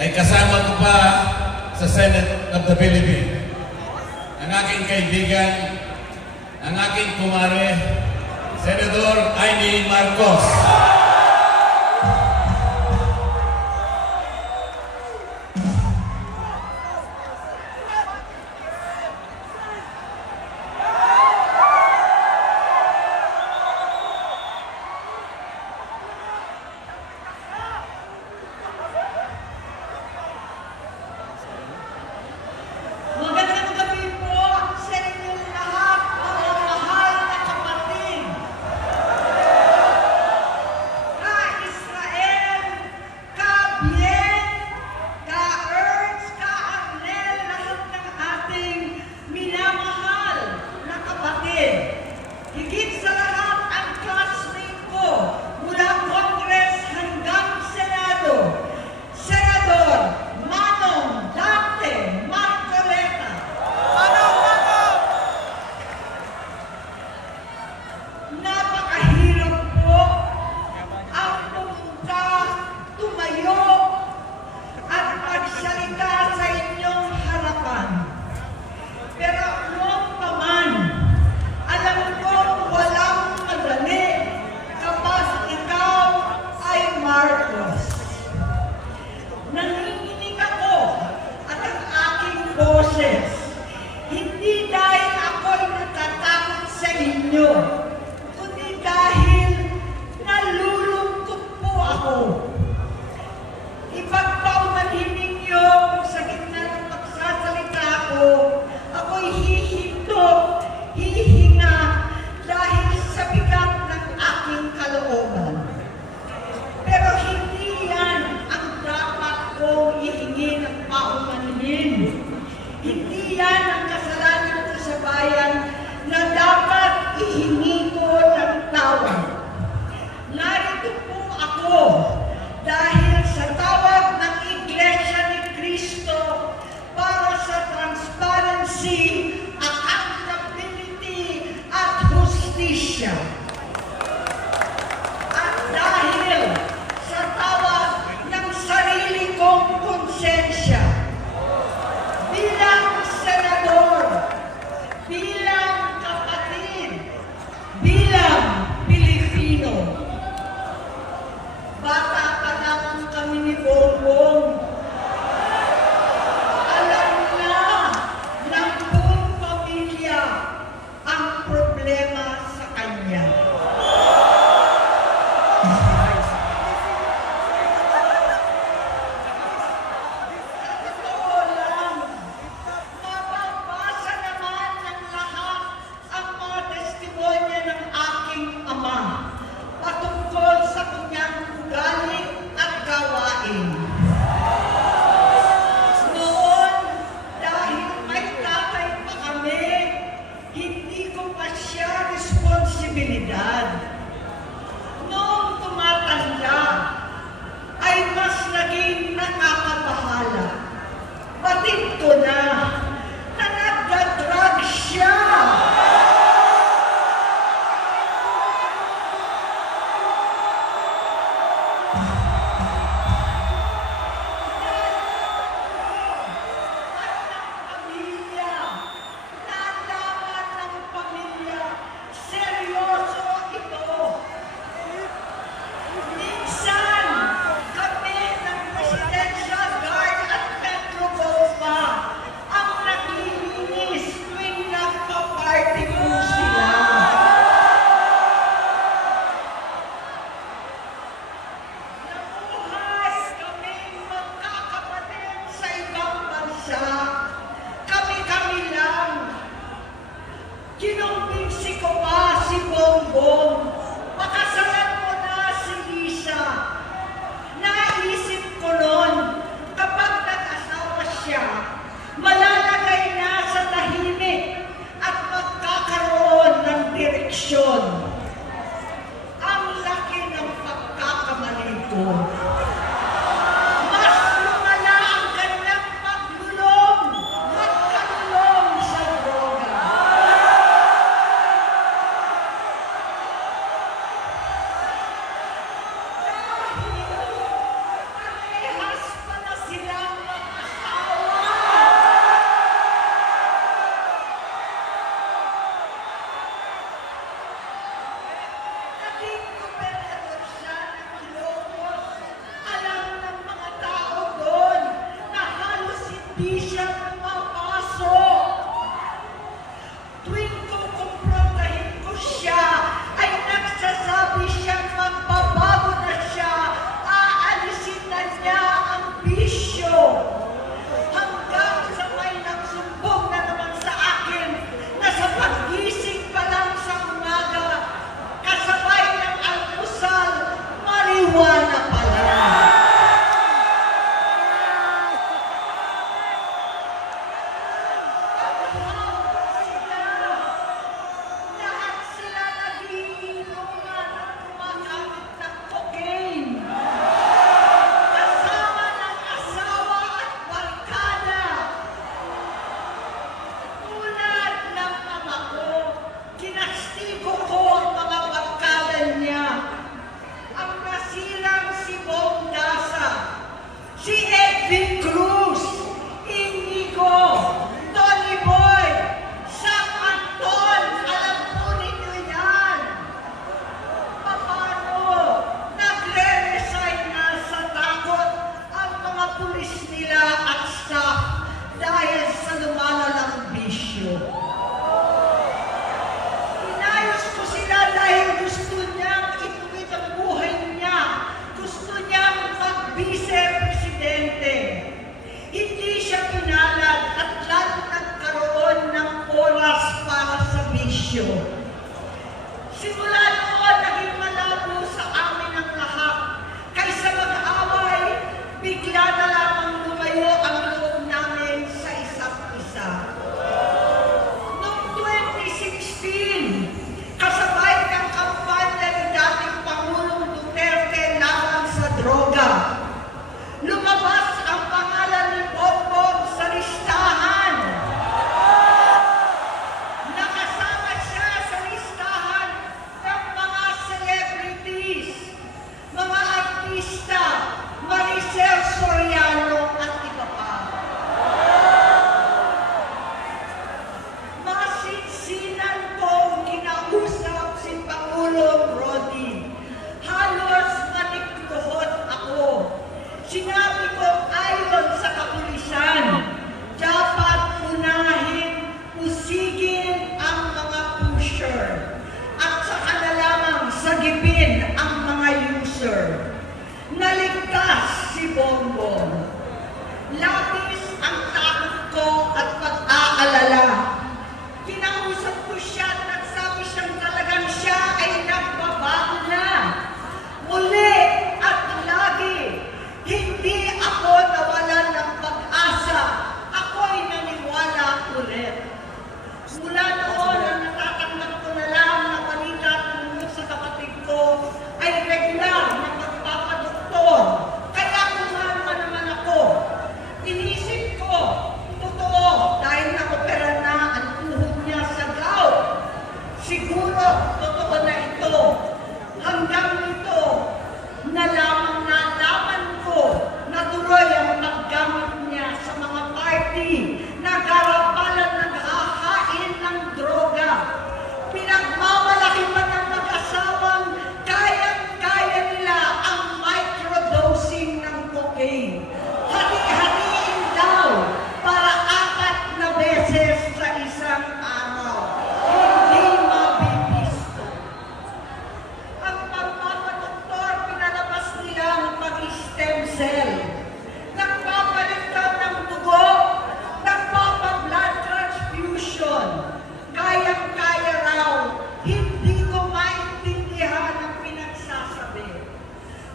ay kasama ko pa sa Senate of the Philippines. Ang aking kaibigan, ang aking kumare, Senador Amy Marcos. Magandang gabi po sa inyong lahat, mga mahal na kapatid. di siya pumapasok. Tuwing kukumprontahin ko siya, ay nagsasabi siyang magbabago na siya, aalisin na niya ang bisyo. Hanggang sa may nagsumbong na naman sa akin na sa paggising pa lang sa umaga, kasabay ng almusal, marijuana pala. Lahat sila nagiinuman at gumagamit ng cocaine. Kasama ng asawa at barkada. Tulad ng ama ko, kinastigo ko ang mga barkada niya. Ang nasirang si Bong Dasa, si Edwin Cruz, Inigo, Tony Boy, Sam Anton, alam po ninyo yan. Paano nagre-resign na sa takot ang mga pulis nila at staff dahil sa lumalalang bisyo? Inayos ko sila dahil gusto niyang ituwid ang buhay niya. Gusto niyang mag-vice-presidente. Hindi siya pinalad at lalo nagkaroon ng oras para sa bisyo. Simula noon, naging malabo sa amin ang lahat. Kaysa mag-away, bigla na lamang lumayo ang loob namin sa isa't isa. Noong 2016, kasabay ng kampanya ni dating Pangulong Duterte laban sa droga, lumabas ang pangalan ni Bongbong sa listahan. Nakasama siya sa listahan ng mga celebrities, mga artista, Maricel Soriano at iba pa. Masinsinan kong kinausap si Pangulong Rodi. Halos manikluhod ako. Sinabi ko ayon sa kapulisan, dapat unahin, usigin ang mga pusher at saka na lamang sagipin ang mga user. Naligtas si Bongbong. Labis ang takot ko at pag-aalala. Kinausap ko siya at nagsabi siyang talagang siya ay nagbabago na. Muli at lagi, hindi ako nawalan ng pag-asa. Ako'y naniwala ulit. Mula noon, ang natatanggap ko na lang na balita tungkol sa kapatid ko ay regular na magpapadoktor. Kaya kumalma naman ako. Inisip ko, totoo, dahil nakopera na ang tuhod niya sa gout. Siguro, totoo na ito. Hanggang nito, nalaman ko na tuloy ang paggamit niya sa mga party na garapalan naghahain ng droga. Pinagmamalaki pa ng mag-asawang kayang-kaya nila ang microdosing ng cocaine. Hati-hatiin daw para 4 na beses sa isang araw. Hindi mabibisto. Ang pagpapadoktor, pinalabas nila ang pag-stem cell. Nagpapalitan ng dugo, nagpapa-blood transfusion. Kayang-kaya raw, hindi ko maintindihan ang pinagsasabi.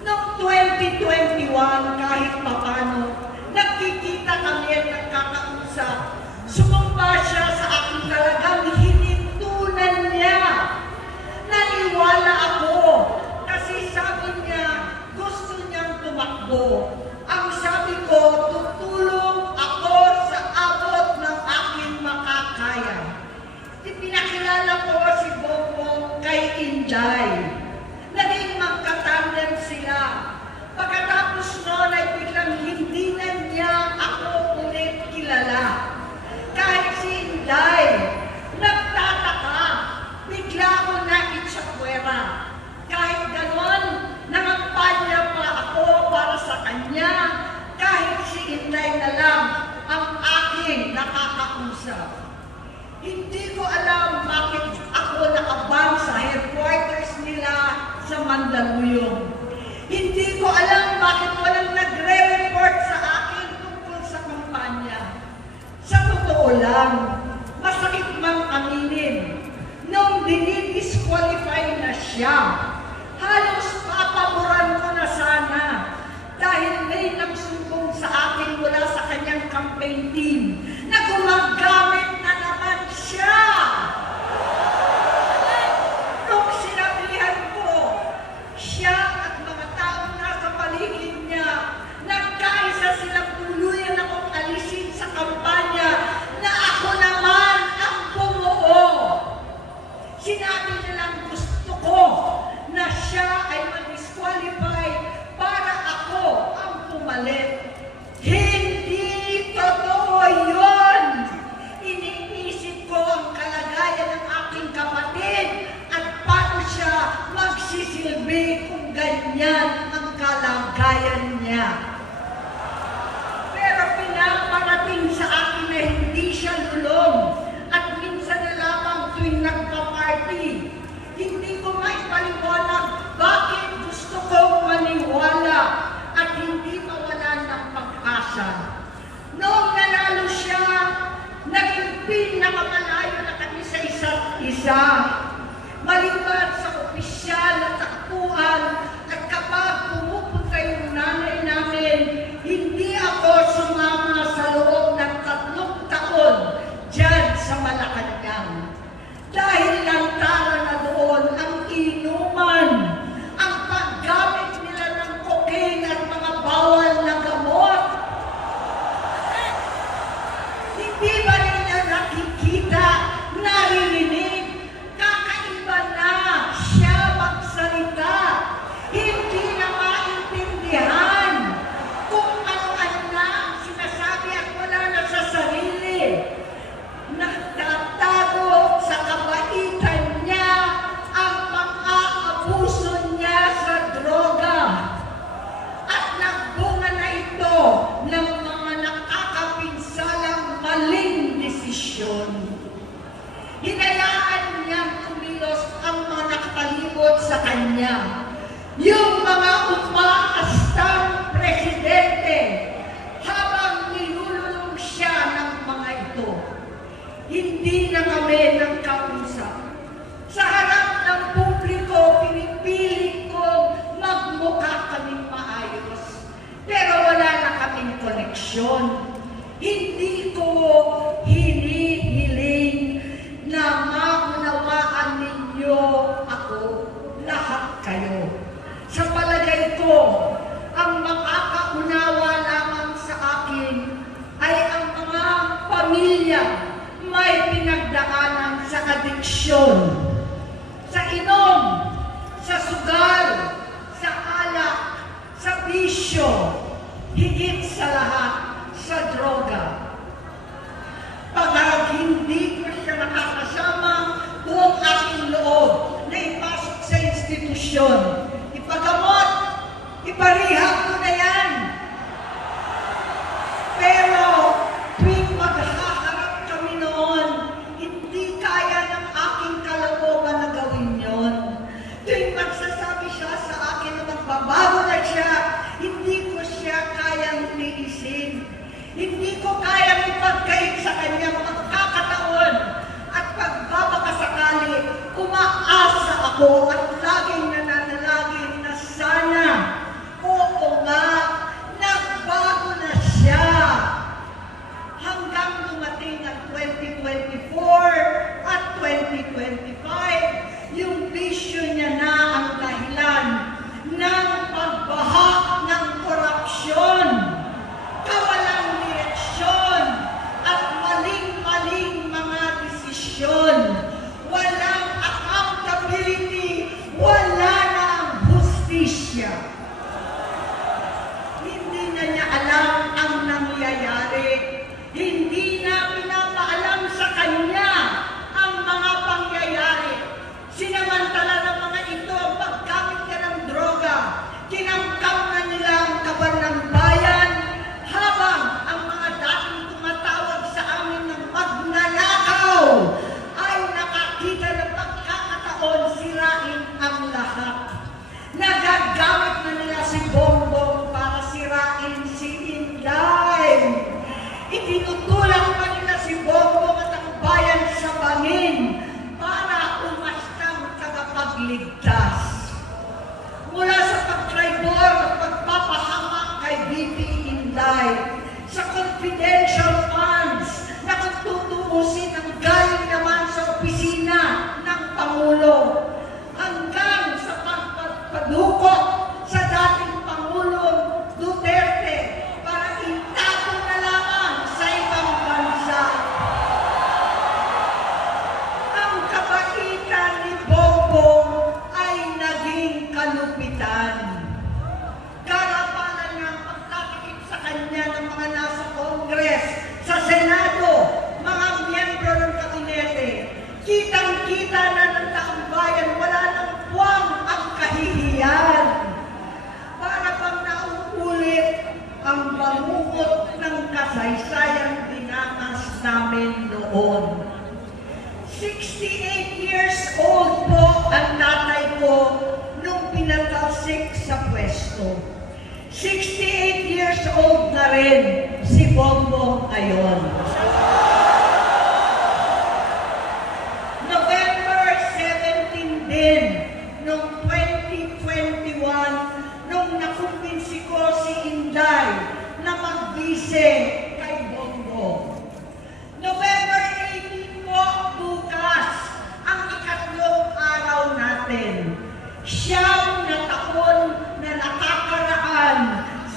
Noong 2021, kahit papano, nagkikita kami at nagkakausap. Sumamba siya sa aking talagang hinintunan niya. Naniwala ako kasi sabi niya gusto niyang tumakbo. Ang sabi ko, tutulong ako sa abot ng aking makakaya. Ipinakilala ko si Bongbong kay Inday. Naging magkatandem sila. Pagkatapos noon ay biglang hindi na niya ako ulit kilala. Kahit si Inday, nagtataka, bigla ko na itsapwera. Kahit ganon, nangampanya pa ako para sa kanya, kahit si Inday na Mandaluyong. Hindi ko alam bakit walang nagre-report sa akin tungkol sa kampanya. Sa totoo lang, masakit mang aminin, nung dinidisqualify na siya, halos papaboran ko na sana dahil may nagsumbong sa akin mula sa kanyang campaign team na gumagamit na naman siya. Nung sinabihan ko, siya at mga taong nasa paligid niya, nagkaisa silang tuluyan akong alisin sa kampanya na ako naman ang bumuo. Sinabi nilang gusto ko na siya ay mag-disqualify para ako ang pumalit. Hindi totoo yun! Iniisip ko ang kalagayan ng aking kapatid at paano siya magsisilbi kung ganyan ang kalagayan niya. Pero pinaparating sa akin na hindi siya lulong at minsan na lamang tuwing nagpa-party. Hindi ko maipaliwanag bakit gusto kong maniwala at hindi mawalan ng pag-asa. Noong nanalo siya, naging pinakamalayo na kami sa isa't isa. Maliban sa opisyal na takbuhan at kapag pumupunta yung nanay namin, hindi ako sumama sa loob ng 3 taon dyan sa Malacanang. Dahil lantaran na doon ang inuman, ang paggamit nila ng cocaine at mga bawal na gamot. Hindi ba ninyo nakikita, naririnig, kakaiba na siya magsalita, hindi na maintindihan kung ano-ano na ang sinasabi at wala na sa sarili. Nagtatago sa kabaitan niya ang pang-aabuso niya sa droga. At nagbunga na ito ng mga nakakapinsalang maling desisyon. Hinayaan niyang kumilos ang mga nakatalibot sa kanya. Yung mga umaastang presidente habang nilululong siya ng mga ito. Hindi na kami nagkausap. Sa harap ng publiko, pinipilit kong magmukha kaming maayos. Pero wala na kaming koneksyon. Hindi ko hinihiling na maunawaan ninyo ako, lahat kayo. Sa palagay ko, ang makakaunawa lamang sa akin ay ang mga pamilya may pinagdaanan sa adiksyon, sa inom, sa sugal, sa alak, sa bisyo, higit sa lahat, sa droga. Pag hindi ko siya nakakasama, buong aking loob na ipasok sa institusyon, ipagamot, iparihab ko na yan. Pero tuwing maghaharap kami noon, hindi kaya ng aking kalooban na gawin yon. Tuwing magsasabi siya sa akin na magbabago na siya, hindi ko siya kayang tiisin. Hindi ko kayang ipagkait sa kanyang pagkakataon at pagbabakasakali, umaasa ako at laging nananalangin na sana, oo nga, nagbago na siya. Hanggang dumating ang 2024 at 2025, yung bisyo niya na ang dahilan ng pagbahak ng korupsyon, kawalang direksyon, at maling-maling mga desisyon. Walang accountability Inday, sa confidential funds na kung tutuusin ang galing naman sa opisina ng Pangulo, hanggang sa pagpadukot sa dating Pangulong Duterte para itago na lamang sa ibang bansa. Ang kabaitan ni Bongbong ay naging kalupitan. Karapalan niya ang pagtatakip sa kanya ng mga nasa Congress, sa Senado, mga miyembro ng kabinete. Kitang-kita na ng taong bayan, wala nang puwang ang kahihiyan. Para bang nauulit ang bangungot ng kasaysayang dinanas namin noon. 68 years old po ang tatay ko nung pinatalsik sa pwesto. 68 years old na rin si Bongbong ngayon. November 17 din, noong 2021, nung nakumbinsi ko si Inday na magbise kay Bongbong. November 18 po, bukas, ang ikatlong araw natin. Siyam na taon na nakakaraan,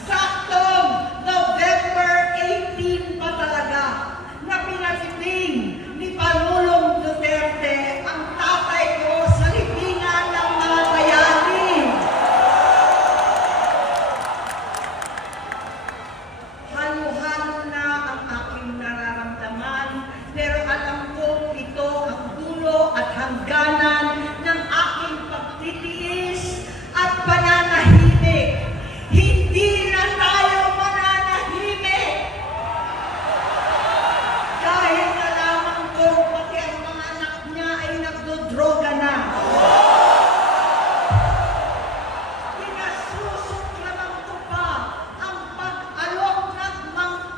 saktong November 18 pa talaga, na pinatiting ni Pangulong Duterte ang tatay ko sa libingan ng mga bayani. Halo-halo na ang aking nararamdaman, pero alam kong ito ang dulo at hangganan ng aking pagtitiis at pananahimik. Hindi na tayo mananahimik! Dahil nalaman ko pati ang mga anak niya ay nagdodroga na. Pinasusuklaman ko pa ang pag-alok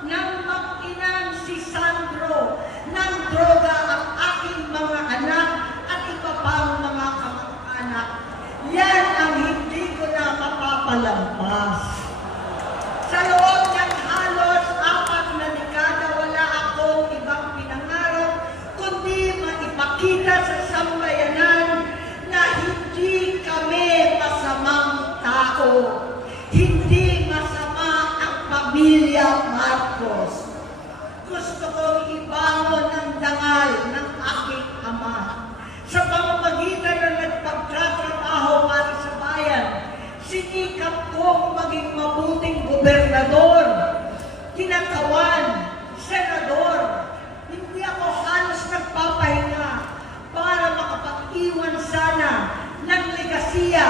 ng mag-inang si Sandro ng droga ang aking mga anak at iba pang mga kamag-anak. Yan ang hindi ko na mapapalampas. Sa loob ng halos 4 na dekada, wala akong ibang pinangarap kundi maipakita sa sambayanan na hindi kami masamang tao. Hindi masama ang pamilya Marcos. Gusto kong ibangon ang dangal ng aking ama. Sa pamamagitan ng nagpagtatrabaho para sa bayan, sinikap kong maging mabuting gobernador, kinatawan, senador. Hindi ako halos nagpapahinga para makapag-iwan sana ng legasiya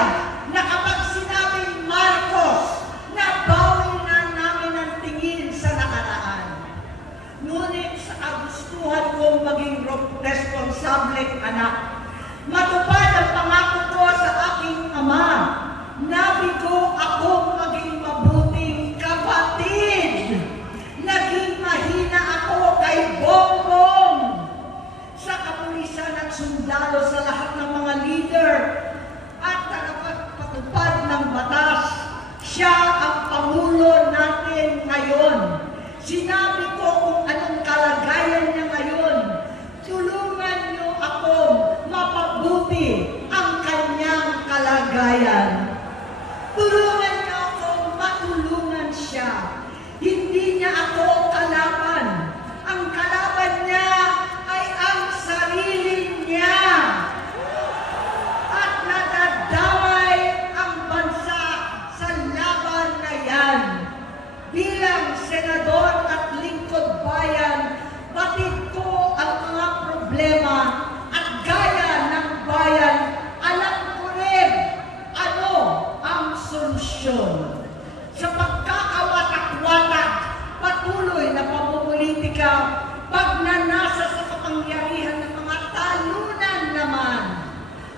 na kapag sinabing Marcos, nabawi na namin ang tingin sa nakaraan. Ngunit sa kagustuhan kong maging responsableng anak, matupad ang pangako ko sa aking ama, nabigo akong maging mabuting kapatid. Naging mahina ako kay Bongbong. Sa kapulisan at sundalo, sa lahat ng mga leader at tagapagpatupad ng batas, siya ang Pangulo natin ngayon. Sinabi ko kung anong kalagayan niya ngayon. Tulungan niyo akong mapabuti ang kanyang kalagayan. Tulungan niyo akong matulungan siya. Hindi niya ako kalaban. Ang kalaban niya ay ang sarili niya. At nadadamay ang bansa sa laban na yan. Bilang senador at lingkod bayan, batid ko ang mga problema at gaya ng bayan, alam ko rin ano ang solusyon. Sa pagkakawatak-watak, patuloy na pamumulitika, pagnanasa sa kapangyarihan ng mga talunan naman,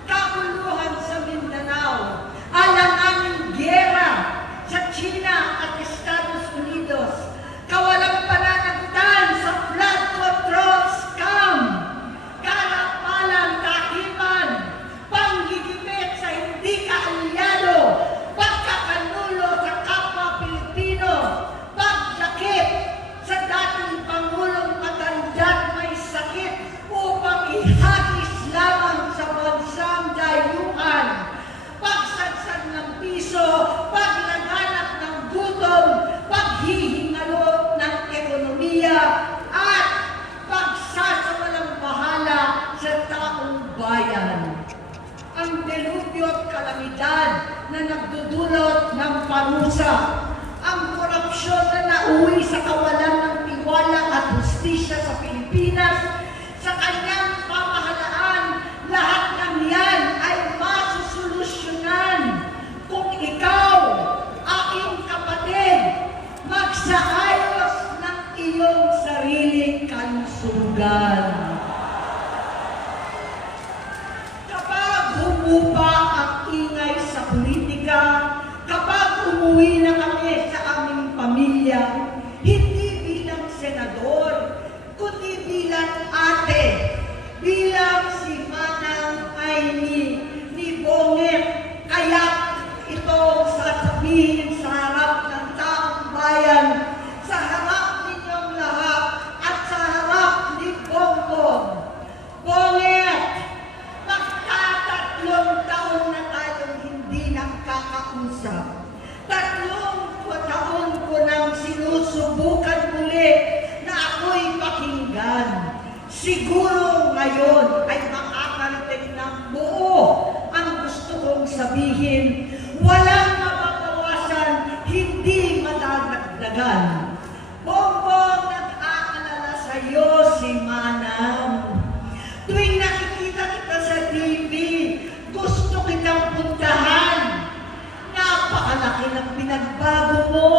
kaguluhan sa Mindanao, alanganing giyera sa China at Estados Unidos, kawalang pananagutan sa flood control nauwi sa kawalan ng tiwala at hustisya sa Pilipinas, sa kanyang pamahalaan, lahat ng yan ay masusolusyonan kung ikaw, aking kapatid, magsaayos ng iyong sariling kalusugan. Kapag humupa ang ingay sa politika, kapag umuwi na kami sa aming pamilya, hindi bilang senador, kundi bilang ate, bilang si Manang Aimee ni Bonget, kaya ito sasabihin sa harap ng taong bayan, sa harap ninyong lahat, at sa harap ni Bongbong. Bonget, magtatatlong taon na tayong hindi nakakausap. 3 taon ko nang sinusubukan muli na ako'y pakinggan. Siguro ngayon ay makakarating ng buo ang gusto kong sabihin. Walang mababawasan, hindi madadagdagan. Bongbong, nag-aalala sa iyo si Manang. Tuwing nakikita kita sa TV, gusto kitang puntahan. Napakalaki ng pinagbago mo.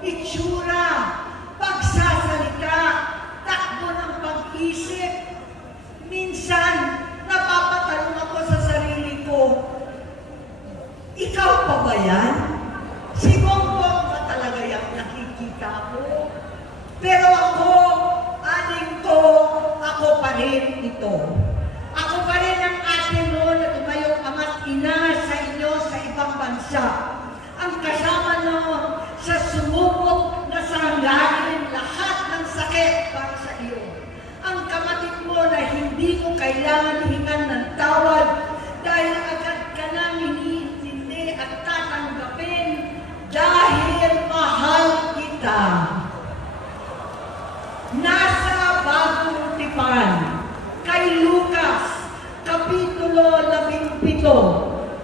Itsura, pagsasalita, takbo ng pag-isip. Minsan, napapatanong ako sa sarili ko, ikaw pa ba yan? Si Bongbong ba talaga yung nakikita ko? Pero ako, aling ko, ako pa rin ito. Ako pa rin ang ate mo na tumayong ama't ina sa inyo sa ibang bansa. Ang kasama mo sa sumubok na sanggahin lahat ng sakit para sa iyo. Ang kapatid mo na hindi mo kailangan hingan ng tawad dahil agad ka nang iniintindi at tatanggapin dahil mahal kita. Nasa Bagong Tipan, kay Lucas, Kapitulo 17,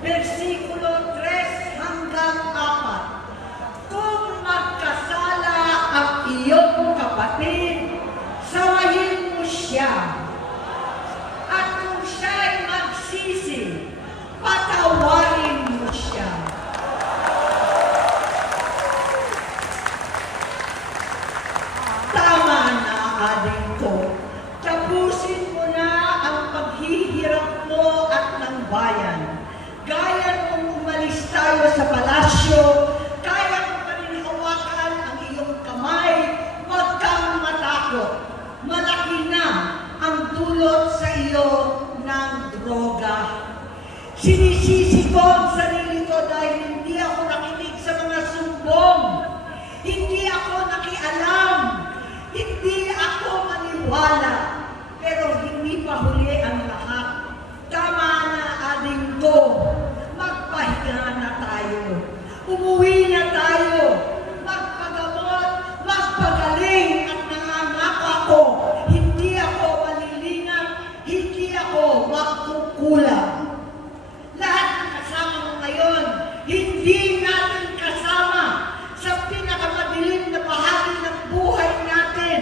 versikulo 3 hanggang 4. Kung magkasala ang iyong kapatid, sawayin mo siya. At kung siya'y magsisi, patawarin mo siya. Tama na, aling ko. Tapusin mo na ang paghihirap mo at ng bayan. Gaya nung umalis tayo sa palasyo, kaya mo pa rin hawakan ang iyong kamay, huwag kang matakot. Malaki na ang dulot sa iyo ng droga. Sinisisi ko ang sarili ko dahil hindi ako nakinig sa mga sumbong. Hindi ako nakialam. Hindi ako maniwala. Pero hindi pa huli ang lahat. Tama na, aling ko. Magpahinga na tayo. Umuwi na tayo. Magpagamot, magpagaling at nangangako ako. Hindi ako malilingat, hindi ako magkukulang. Lahat ng kasama mo ngayon, hindi natin kasama sa pinakamadilim na bahagi ng buhay natin.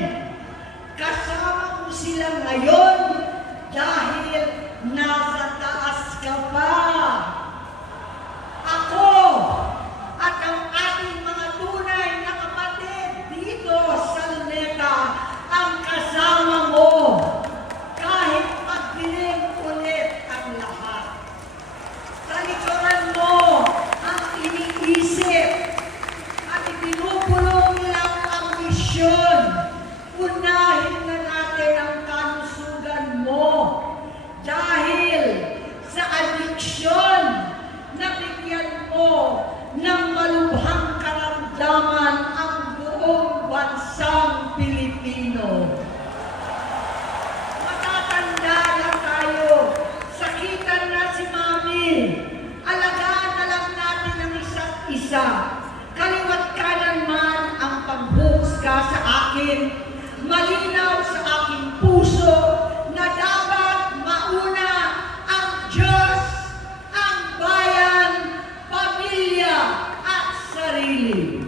Kasama mo sila ngayon dahil nasa taas ka pa. Ako at ang ating mga tunay na kapatid dito sa Luneta ang kasama mo kahit magdilim ulit ang lahat. Talikuran mo ang iniisip at ibinubulong lang ang misyon. Unahin na natin ang kalusugan mo dahil sa adiksyon na bigyan mo ng malubhang karamdaman ang buong bansang Pilipino. Matatanda na tayo. Sakitan na si Mami. Alagaan na lang natin ang isa't isa. Kaliwat kanan man ang pambuhusga sa akin. Malinaw sa aking puso na dapat mauna ang Diyos, ang bayan, pamilya at sarili.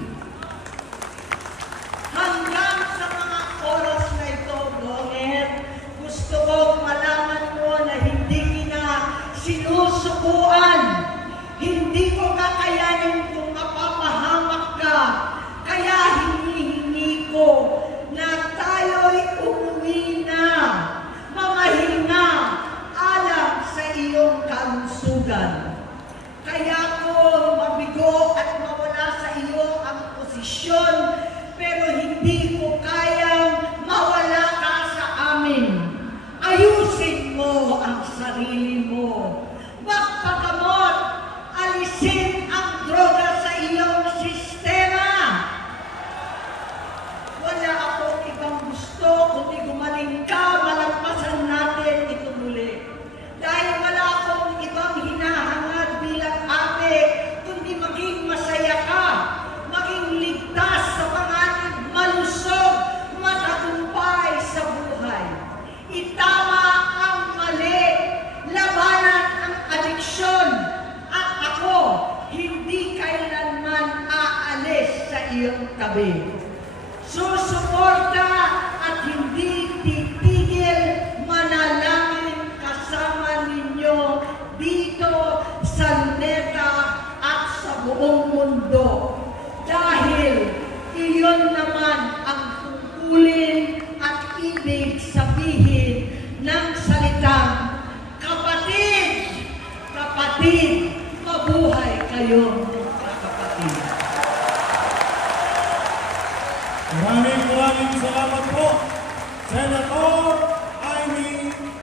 pero hindi ko kayang mawala ka sa amin. Ayusin mo ang sarili mo. Magpagamot, alisin ang droga sa iyong sistema. Wala akong ibang gusto kundi gumaling ka, malagpasan natin ito muli. Dahil wala akong ibang hinahangad bilang ate, kundi maging masaya ka, maging ligtas sa panganib, malusog, matagumpay sa buhay. Itama ang mali, labanan ang adiksyon, at ako hindi kailanman aalis sa iyong tabi. Susuporta at hindi titigil manalangin kasama ninyo dito sa Luneta at sa buong mundo. Dahil iyon naman ang tungkulin at ibig sabihin ng salitang kapatid, kapatid, mabuhay kayo kapatid. Maraming salamat po.